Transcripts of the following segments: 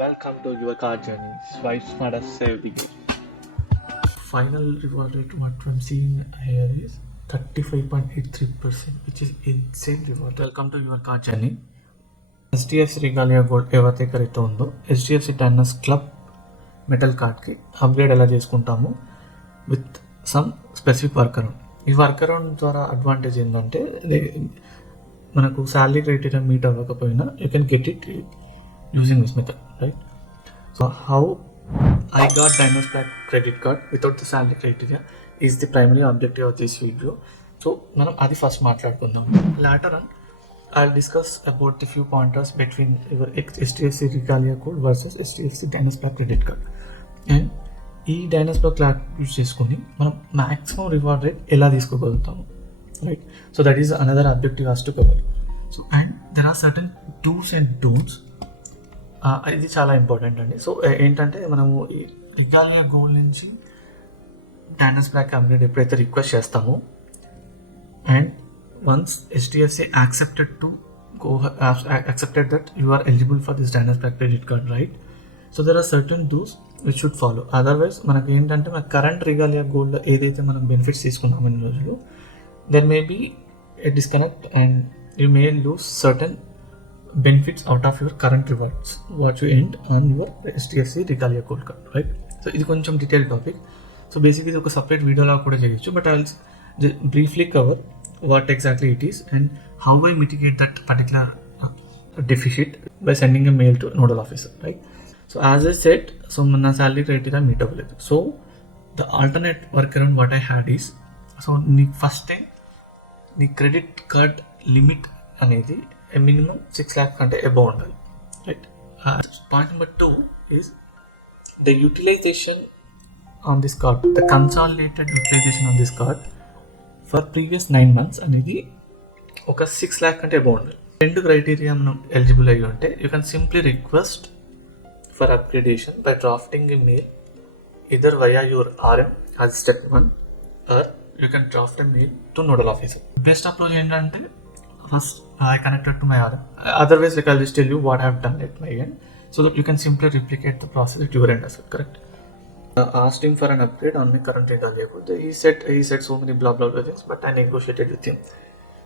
Welcome to your car journey. Swipe smarter, save bigger. Final reward rate what I'm seeing here is 35.83%, which is insane reward. Welcome to your car journey. HDFC Regalia Gold ఎవరైతే కరెక్ట్ ఉందో HDFC Diners Club metal కార్డ్కి అప్గ్రేడ్ ఎలా చేసుకుంటాము with some specific work around. ఈ work around ద్వారా అడ్వాంటేజ్ ఏంటంటే మనకు salary criteria meet అవ్వకపోయినా you can get it using this method, right? So how I got Diners Black credit card without the salary criteria is the primary objective of this video. So మనం అది ఫస్ట్ మాట్లాడుకుందాం. Later on I'll discuss about the few pointers between your HDFC Regalia Gold versus HDFC Diners Black credit card. And ఈ Diners Black card use చేసుకొని మనం maximum reward rate ఎలా తీసుకోగలుగుతాము, right? So that is another objective has to cover. So and there are certain dos and don'ts. ఇది చాలా important అండి. సో ఏంటంటే మనము ఈ రిగాలియా గోల్డ్ నుంచి డైనర్స్ బ్లాక్ అప్గ్రేడ్ ఎప్పుడైతే రిక్వెస్ట్ చేస్తామో and once HDFC accepted that you are eligible for this Diners Black credit card, right? So there are certain dos which should follow. Otherwise మనకి ఏంటంటే మన కరెంట్ రిగాలియా గోల్డ్ ఏదైతే మనం బెనిఫిట్స్ తీసుకున్నాం ఇన్ని రోజులు, there may be a disconnect and you may lose certain benefits out of your current rewards what you earned on your HDFC Regalia Gold card, right? So ఇది కొంచెం డీటెయిల్ టాపిక్. సో బేసిక్గా ఇది ఒక సపరేట్ వీడియోలా కూడా చేయొచ్చు, but I will briefly cover what exactly it is and how I mitigate that particular deficit by sending a mail to nodal officer, right? So as I said, so నా salary criteria meet అవ్వలేదు. So the alternate work around what I had is, so నీ first time నీ credit card limit అనేది minimum 6 lakhs కంటే above ఉండాలి, right? Point number 2 is the utilisation on this card, the consolidated utilisation on this card for previous 9 months అనేది ఒక 6 lakhs కంటే above ఉండాలి. 2 క్రైటీరియా మనం ఎలిజిబుల్ అయ్యి ఉంటే you can simply request for upgradation by drafting a mail either via your RM as step 1 or you can draft a mail to nodal officer. Best approach ఏంటంటే first I connected to my RM. Otherwise, like I'll just tell you what I have done at my end, so that you can simply replicate the process at your end as well. Correct? Asked him for an upgrade on my current Regalia Gold. He said so many blah blah things, but I negotiated with him.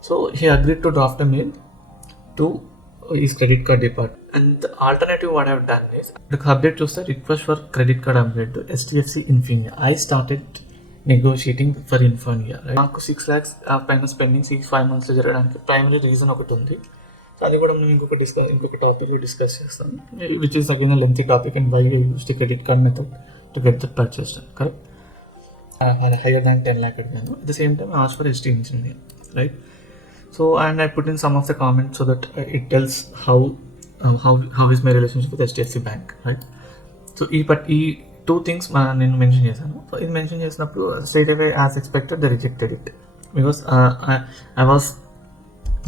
So he agreed to draft a mail to his credit card department. And the alternative what I have done is the update to the request for credit card upgrade to HDFC Infinia. I started negotiating for Infinia, నాకు 6 lakhs పైన spending 5 months జరగడానికి primary reason ఒకటి ఉంది. సో అది కూడా మనం ఇంకొక టాపిక్లో డిస్కస్ చేస్తాం, which is again lengthy topic and why you use the credit card method to get that purchase done, correct? Higher than 10 lakh అడిగాను. At the same time ask for HDFC Infinia, right? So and I put in some of the comments so that it tells how is my relationship with HDFC bank, right? So ఈ 2 things నేను మెన్షన్ చేశాను. సో ఇది mention చేసినప్పుడు straight away as expected they rejected it because I was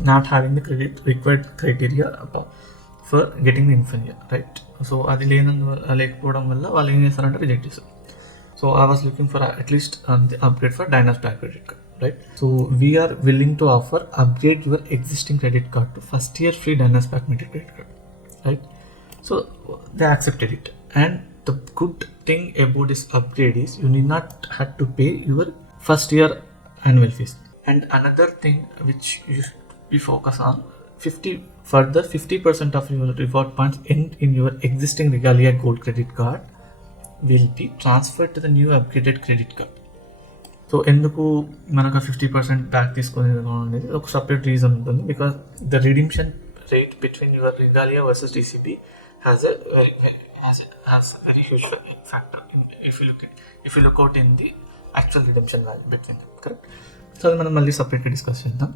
not having the required criteria for getting the Infinia, right? So అది లేకపోవడం వల్ల వాళ్ళు ఏం చేస్తారంటే రిజెక్ట్ చేస్తారు. So I was looking for at least the upgrade for Diners Black credit card, right? So we're willing to offer upgrade your existing credit card to first year free Diners Black metal credit card, right? So they accepted it. And the good thing about this upgrade is you need not have to pay your first year annual fees. And another thing which you should focus on, 50% of your reward points in your existing Regalia Gold credit card will be transferred to the new upgraded credit card. So ఎందుకు మనకు 50% బ్యాక్ తీసుకునేది అనేది ఒక separate reason ఉంటుంది, because the redemption rate between your Regalia versus DCB has a very huge factor if you look out in the actual redemption value between them, correct? So అది మనం మళ్ళీ సపరేట్గా డిస్కస్ చేద్దాం.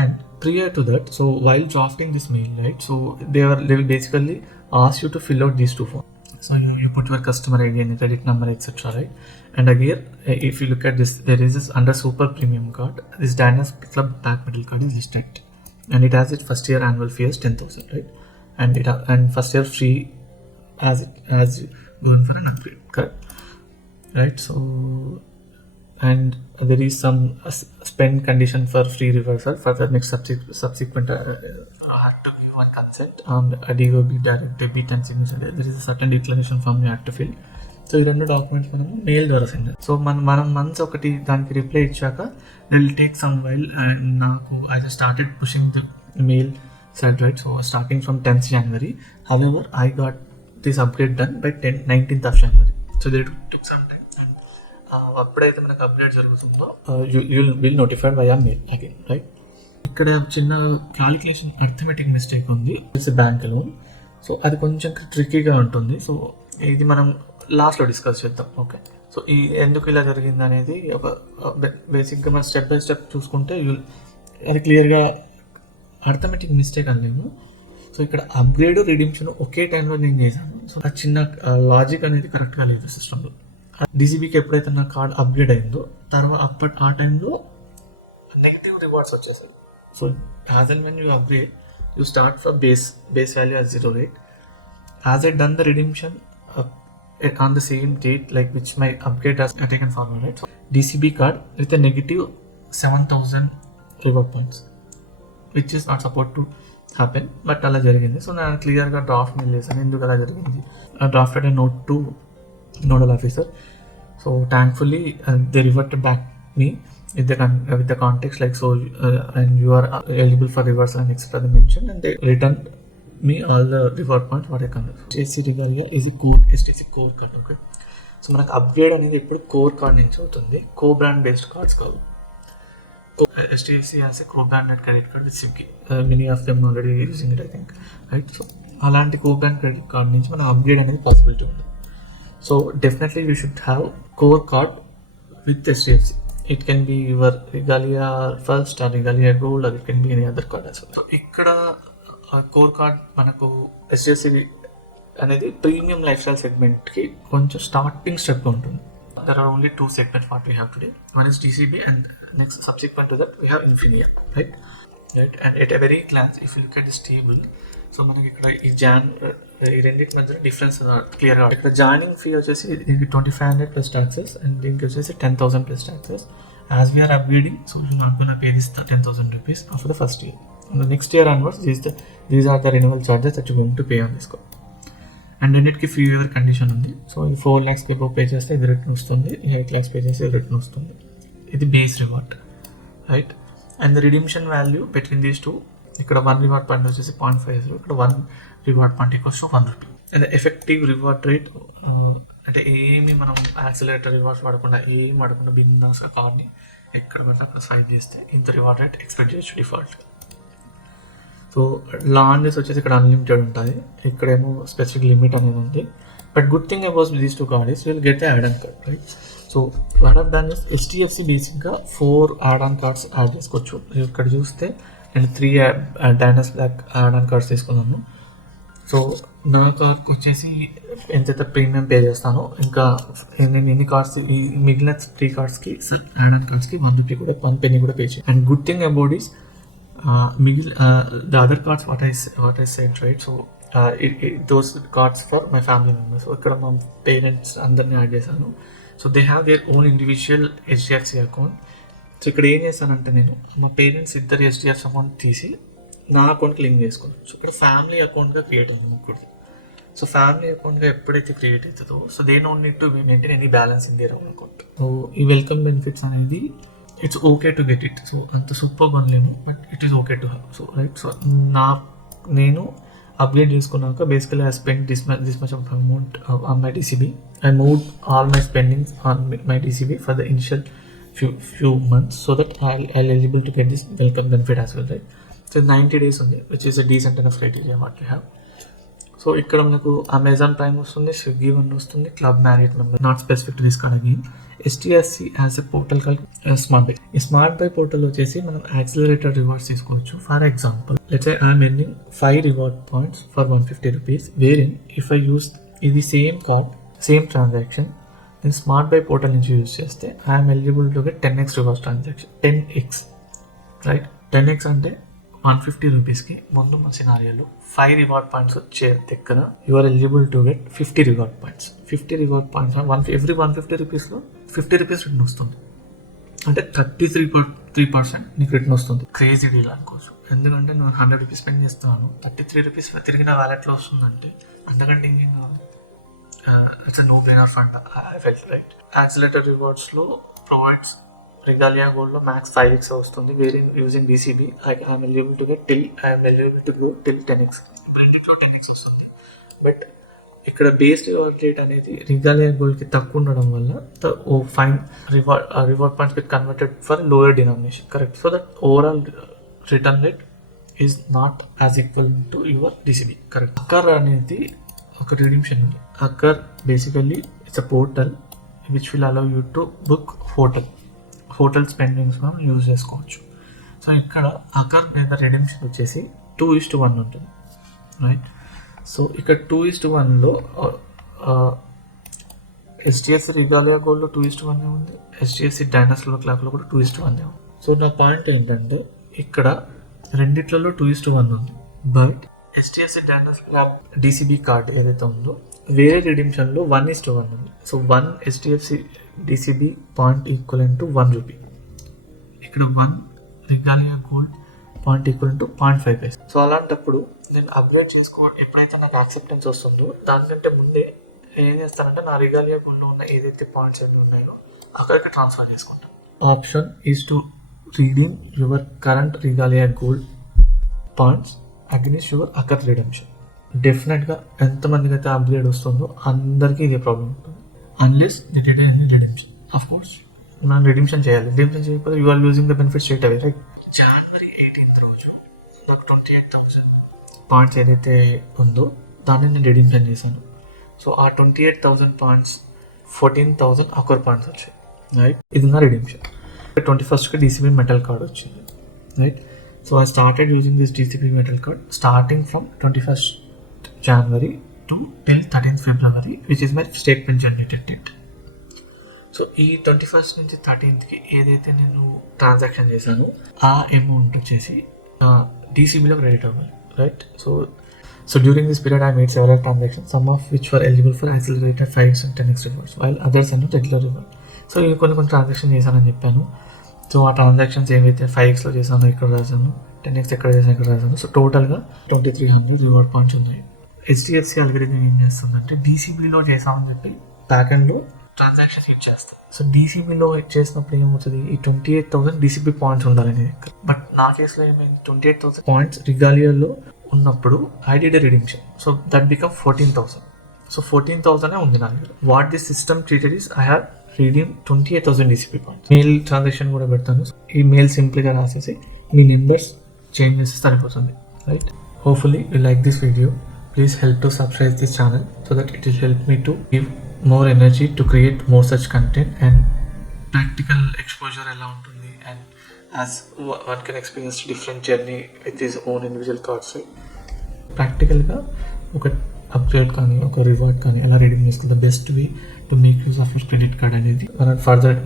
And prior to that, so while drafting this mail, right, so they will basically ask you to fill out these 2 forms. So you put your customer ID and credit number, etc., right? And again, if you look at this, there is this under super premium card, this Diners Club Black metal card is listed, and it has its first year annual fee as 10,000, right? And first year free as going for an upgrade, correct? Right? So and there is some spend condition for free reversal for the next subsequent I had to give 1 consent and a DOB, direct debit and signature. There is a certain declaration form you have to fill. So ఈ 2 డాక్యుమెంట్స్ మనం మెయిల్ ద్వారా సెండ్ చేయాలి. సో మనం మంత్స్ ఒకటి దానికి reply ఇచ్చాక will take some while and నాకు I just started pushing the mail side right. So starting from 10th January. However, I got this upgrade done by 19th of January. So they took some time and అప్పుడైతే మనకు అప్డేట్ జరుగుతుందో you will be notified via mail again, right? ఇక్కడ చిన్న calculation arithmetic mistake ఉంది. It's bank loan. So అది కొంచెం ట్రిక్కీగా ఉంటుంది. సో ఇది మనం లాస్ట్లో డిస్కస్ చేద్దాం. ఓకే, సో ఈ ఎందుకు ఇలా జరిగింది అనేది ఒక బేసిక్గా మనం స్టెప్ బై స్టెప్ చూసుకుంటే అది క్లియర్గా అర్థమెటిక్ మిస్టేక్ అనలేము. సో ఇక్కడ అప్గ్రేడ్ రిడీమ్షన్ ఒకే టైంలో నేను చేశాను. సో ఆ చిన్న లాజిక్ అనేది కరెక్ట్గా లేదు సిస్టంలో. డీసీబీకి ఎప్పుడైతే నా కార్డ్ అప్గ్రేడ్ అయిందో తర్వాత ఆ టైంలో నెగిటివ్ రివార్డ్స్ వచ్చేసాయి. So as and when you upgrade you start for base value as 0, right? As I done the redemption on the same date like which my upgrade has taken forward, right? So DCB card with a negative 7,000 reward points, which is not supposed to happen, but అలా జరిగింది. సో నేను క్లియర్గా draft mail చేశాను ఎందుకు అలా జరిగింది. Drafted a note to nodal officer. So thankfully they reverted back me with the context like so and you are eligible for reversal and etc. they mentioned, and they returned me all the reward points what I can do. HDFC Regalia is a core HDFC core card. Okay, so మనకు అప్గ్రేడ్ అనేది ఇప్పుడు core card నుంచి అవుతుంది. కో brand based cards కావు. HDFC has a co-branded credit card with Swiggy. Many of them already using it, I think, right? So అలాంటి కో brand credit card నుంచి మనం అప్గ్రేడ్ అనేది పాసిబిలిటీ ఉంది. So definitely you should have core card with HDFC. It can be your Regalia First or Regalia Gold, or it can be any other card as well. So ఇక్కడ core card మనకు HDFC అనేది premium life style సెగ్మెంట్కి కొంచెం starting step ఉంటుంది. There are only 2 segments what we have today. One is DCB and next subsequent to that we have Infinia, right? And at a very glance if you look at this table, so మనకి ఇక్కడ ఈ రెండింటి మధ్య డిఫరెన్స్ క్లియర్గా ఇక్కడ joining fee వచ్చేసి దీనికి 2,500 plus taxes and దీనికి వచ్చేసి 10,000 plus taxes. As we're upgrading so you not gonna pay this 10,000 rupees after the first year. And the next year onwards these are the renewal charges that you're going to pay on this card. And రెండింటికి free waiver condition ఉంది. సో ఈ 4 lakhs pay చేస్తే ఇది రిటర్న్ వస్తుంది, 8 lakhs pay చేస్తే ఇది రిటర్న్ వస్తుంది. ఇది base reward, right? And the redemption value between these 2, ఇక్కడ 1 రివార్డ్ పాయింట్ వచ్చేసి 0.50, ఇక్కడ 1 reward point equals to 1 rupee. And effective reward rate అంటే ఏమి మనం యాక్సిలరేటర్ రివార్డ్స్ వాడకుండా ఏం వాడకుండా బిందాస్గా కార్డ్ని ఎక్కడ పడితే అక్కడ స్వైప్ చేస్తే ఇంత రివార్డ్ రేట్ ఎక్స్పెక్ట్ చేయొచ్చు డిఫాల్ట్. సో లాంజెస్ వచ్చేసి ఇక్కడ అన్లిమిటెడ్ ఉంటుంది, ఇక్కడేమో స్పెసిఫిక్ లిమిట్ అనేది ఉంది. But good thing about these 2 cards will get the add on card, right? So what of done is HDFC బేసిక్గా 4 యాడ్ ఆన్ కార్డ్స్ యాడ్ చేసుకోవచ్చు. ఇక్కడ చూస్తే నేను 3 Diners Black add on cards తీసుకున్నాను. సో నా కార్డ్కి వచ్చేసి ఎంతైతే ప్రీమియం పే చేస్తానో ఇంకా నేను ఎన్ని కార్డ్స్ ఈ మిగిలిన 3 కార్డ్స్కి యాడ్ ఆన్ కార్డ్స్కి 1 రూపీ కూడా 1 penny కూడా పే చేయాలి. And good thing about is the other cards what I said, right? So those cards for my family members. So ikkada my parents andarni add chesanu. So they have their own individual HDFC account. So ikkada em chesanante nenu ma parents iddaru HDFC account teesi na account ki link chesukonu. So ikkada family account ga create avunu mukkudu. So family account ga eppudaithe create aitado so they don't need to maintain any balance in their own account. So ee welcome benefits anedi it's okay to get it. So అంత super కొనలేము but it is okay to have. So right, so నేను upgrade చేసుకున్నాక basically I spend this much of amount on my DCB. I moved all my spendings on my DCB for the initial few months so that I'll eligible to get this welcome benefit as well, right? So 90 days ఉంది which is a decent enough criteria what we have. So ఇక్కడ మనకు Amazon prime వస్తుంది, స్విగ్గీ 1 వస్తుంది, club Marriott member, not specific to this card again. HDFC has a portal call smart by. ఈ smart by portal వచ్చేసి మనం accelerator rewards తీసుకోవచ్చు. For example let's say I'm earning 5 reward points for 150 rupees, wherein if I use ఇది same card same transaction నేను smart by portal నుంచి యూజ్ చేస్తే I'm eligible to get 10x rewards transaction. 10x, right? 10x అంటే 150 రూపీస్కి ముందు మన సినారియోలో 5 reward points వచ్చే దగ్గర you are eligible to get 50 reward points. 50 reward points every 150 రూపీస్లో 50 రూపీస్ రిటర్న్ వస్తుంది. అంటే 33% నీకు రిటర్న్ వస్తుంది. క్రేజీ డీల్ అనుకోవచ్చు. ఎందుకంటే నువ్వు 100 రూపీస్ స్పెండ్ చేస్తున్నాను, 33 రూపీస్ తిరిగిన వ్యాలెట్లో వస్తుందంటే అంతకంటే ఇంకేం కావాలి. It's no brainer fund. Right. Accelerator రివార్డ్స్లో ప్రొవైడ్స్ Regalia Gold లో max 5x వస్తుంది. వేరే using DCB I'm eligible to get go till 10x. 10x వస్తుంది. బట్ ఇక్కడ బేస్ రివార్డ్ రేట్ అనేది Regalia Gold కి తక్కువ ఉండడం వల్ల fine reward points get converted for lower denomination. Correct. So that overall return rate is not as equal to your DCB. Correct. Accor అనేది ఒక రిడీమ్షన్ ఉంది. అక్కర్ basically it's a portal which will allow you to book hotel spendings మనం యూజ్ చేసుకోవచ్చు. సో ఇక్కడ అక్కర్ మీద రిడీమ్షన్ వచ్చేసి 2:1 ఉంటుంది. రైట్. సో ఇక్కడ 2:1లో HDFC Regalia Goldలో 2:1 ఉంది, HDFC Diners Blackలో కూడా 2:1 ఉంది. సో నా పాయింట్ ఏంటంటే ఇక్కడ రెండిట్లలో 2:1 ఉంది. But HDFC Diners Black DCB card ఏదైతే ఉందో వేరే రిడీమ్షన్లో 1:1 ఉంది. సో 1 HDFC DCB point equivalent to 1 రూపీ. ఇక్కడ 1 Regalia Gold point equivalent to 0.5 పైసా. సో అలాంటప్పుడు నేను అప్గ్రేడ్ ఎప్పుడైతే నాకు యాక్సెప్టెన్స్ వస్తుందో దానికంటే ముందే ఏం చేస్తానంటే నా Regalia Goldలో ఉన్న ఏదైతే పాయింట్స్ అన్నీ ఉన్నాయో అక్కడికి ట్రాన్స్ఫర్ చేసుకుంటాను. Option is to redeem your current Regalia Gold points against your Accor redemption. డెఫినెట్గా ఎంతమందికి అయితే అప్గ్రేడ్ వస్తుందో అందరికీ ఇదే ప్రాబ్లం ఉంటుంది. Unless the did any redemption. Of course మనం రిడెంప్షన్ చేయాలి. రిడెంప్షన్ చేయకపోతే you are losing the benefit straight away. Right. January 18th రోజు నాకు 28,000 పాయింట్స్ ఏదైతే ఉందో దాన్ని నేను రిడెంప్షన్ చేశాను. సో ఆ 28,000 పాయింట్స్ 14,000 అక్కర్ పాయింట్స్ వచ్చాయి. రైట్. ఇది నా redemption. 21st DCB metal card వచ్చింది. Right. So I started using this DCB metal card starting from 21st January to till 13th February, which is my statement generated date. So ఈ 21st నుంచి 13thకి ఏదైతే నేను ట్రాన్సాక్షన్ చేశానో ఆ అమౌంట్ వచ్చేసి DCBలో క్రెడిట్ అవ్వాలి. Right. So during this period I made several transactions, some of which were eligible for accelerated 5x and 10x rewards, while others are not regular reward. So ఈ కొన్ని ట్రాన్సాక్షన్ చేశానని చెప్పాను. సో ఆ ట్రాన్సాక్షన్స్ ఏవైతే 5xలో చేశానో ఇక్కడ రాశాను, 10x ఎక్కడ చేశాను ఇక్కడ రాశాను. సో టోటల్గా 2300 రివార్డ్ పాయింట్స్ ఉన్నాయి. HDFC అల్గోరిథం ఏం చేస్తుందంటే DCBలో చేసామని చెప్పి బ్యాక్ ఎండ్లో ట్రాన్సాక్షన్ హిట్ చేస్తాం. సో DCBలో హిట్ చేసినప్పుడు ఏమవుతుంది, ఈ 28,000 DCB పాయింట్స్ ఉండాలని. బట్ నా కేసులో ఏమైంది, 28,000 పాయింట్స్ రిగాలియాలో ఉన్నప్పుడు I did a redemption. So that become 14,000. సో 14,000 ఉంది నా దగ్గర. What this system treated is I have redeem 28,000 DCB points. Mail transaction కూడా పెడతాను. ఈ మెయిల్ సింపుల్గా రాసేసి మీ నెంబర్స్ చేంజ్ చేసి సరిపోతుంది. Right. Hopefully you like this video. Please help to subscribe this channel so that it will help me to give more energy to create more such content and practical exposure ఎలా ఉంటుంది, and as one can experience different journey with his own individual cards. ప్రాక్టికల్గా ఒక అప్గ్రేడ్ కానీ ఒక రివార్డ్ కానీ ఎలా reading చేసుకుంటే best way to make use of your credit card అనేది మనం ఫర్దర్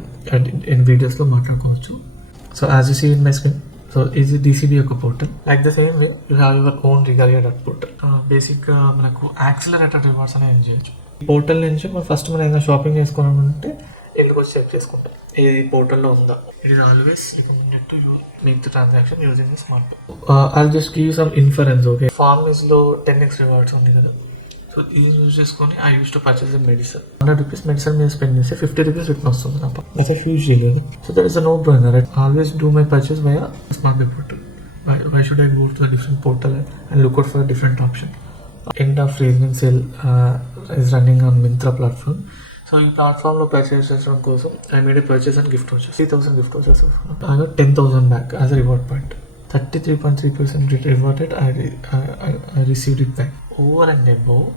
ఇన్ వీడియోస్లో మాట్లాడుకోవచ్చు. So as you see in my screen, so ఇది DCB యొక్క portal. Like the same way you have your own Regalia portal. బేసిక్గా మనకు accelerator rewards అనేవి చేయొచ్చు. ఈ పోర్టల్ నుంచి మనం ఫస్ట్ మనం ఏదైనా షాపింగ్ చేసుకోవాలంటే ఎందుకు వచ్చి చెక్ చేసుకుంటాం ఇది పోర్టల్లో ఉందా. It is always recommended to you make the transaction using the smart phone. I'll just give some inference. Okay, ఫార్మసీలో 10x రివార్డ్స్ ఉంది కదా. సో ఇది యూజ్ చేసుకొని I use to purchase the medicine. 100 rupees medicine మీద spend చేస్తే 50 rupees return వస్తుంది నాకు. That's a huge deal. So that is a no brainer. Always do my purchase via smart portal. Why should I go to a different portal and look out for a different option? End of reasoning sale is running on Myntra platform. So ఈ ప్లాట్ఫామ్లో పర్చేస్ చేసడం కోసం I made a purchase and gift vouchers. 3,000 gift vouchers. I got 10,000 back as a reward point. 33.3% rewarded. I received it back. Over and above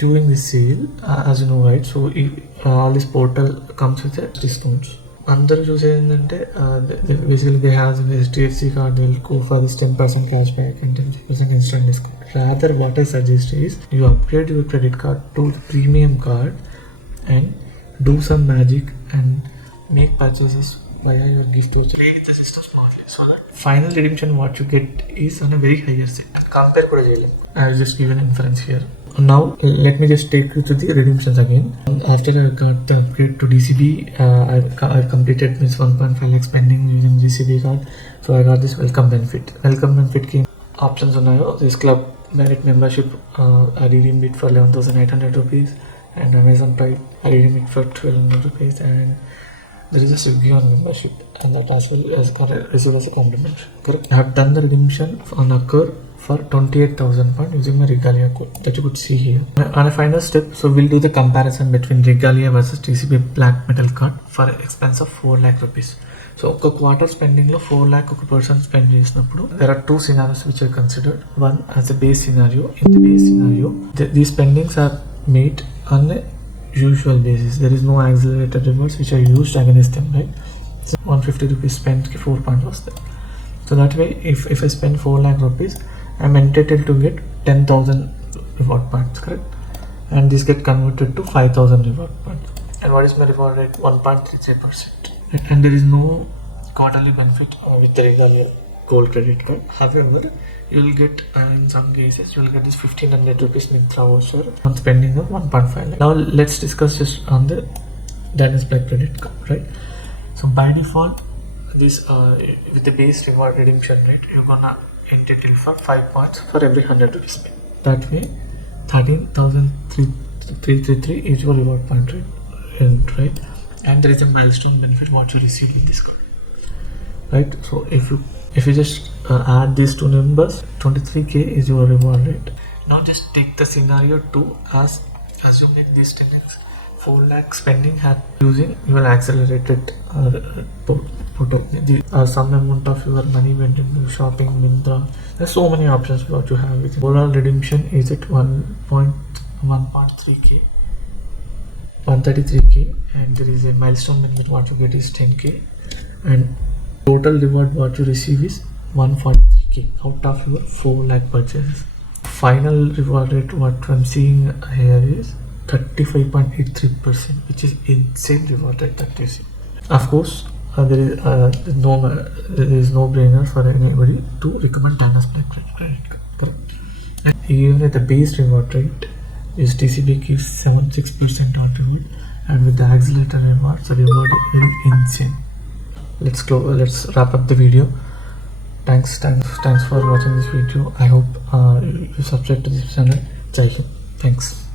during this sale, as you know, right? So all this portal comes with a discounts. అందరూ చూసేది ఏంటంటే basically they have HDFC card, they will go for this 10% cash back and 10% instant discount. Rather what I suggest is you upgrade your credit card to premium card and do some magic and make purchases via your gift voucher. Play with the system smartly so that final redemption what you get is on a very higher set. Compare kuda cheyalem. I will just give an inference here. Now let me just take you to the redemptions again. After I got the upgrade to DCB, I completed this 1.5 lakh spending using GCB card. So I got this welcome benefit. Welcome benefit ki options ఉన్నాయో this club merit membership I redeemed it for 11,800 rupees, and Amazon Prime I redeemed it for 1,200 rupees, and there is a Swiggy on membership, and that as well as received as a compliment. Correct. I have done the redemption on occur for 28,000 pounds using my Regalia code that you could see here. On a final step, so we'll do the comparison between Regalia versus TCB Black metal card for an expense of 4 lakh rupees. So ఒక క్వార్టర్ స్పెండింగ్లో 4 lakh ఒక person spend చేసినప్పుడు there are two scenarios which are considered. One as a base scenario. In the base scenario, these spendings are made on a usual basis. There is no accelerated rewards which are used against them, right? So 150 rupees spent 4 points was there. So that way, if I spend 4 lakh rupees, I'm entitled to get 10,000 reward points, correct? And this get converted to 5,000 reward points. And what is my reward rate? 1.33%. And there is no quarterly benefit with the Regalia Gold credit card. However, you will get in some cases you will get this 1,500 rupees Mintra voucher on spending of 1.5 lakh. Now let's discuss just on the Diners Black credit card, right? So by default, this with the base reward redemption rate, you're gonna entitled for 5 points for every 100 rupees spent. That way, 13,333 is your reward point rate, right? And there is a milestone benefit what you receive in this card, right? So if you just add these two numbers, 23k is your reward rate. Now just take the scenario 2 as assuming this 10x 4 lakh spending using your accelerated some amount of your money went into shopping, Myntra. There's so many options what you have with overall redemption is at 1.3k, 133k, and there is a milestone benefit what you get is 10k, and total reward what you receive is 143k out of your 4 lakh purchases. Final reward rate what I'm seeing here is 35.83%, which is insane reward rate that you see. Of course, there is no brainer for anybody to recommend Diners Black credit card. Correct. And even at the base reward rate, is TCB gives 76% on reward, and with the accelerator rewards, the reward is very insane. Let's wrap up the video. Thanks for watching this video. I hope you subscribe to this channel. Jai Hind. Thanks.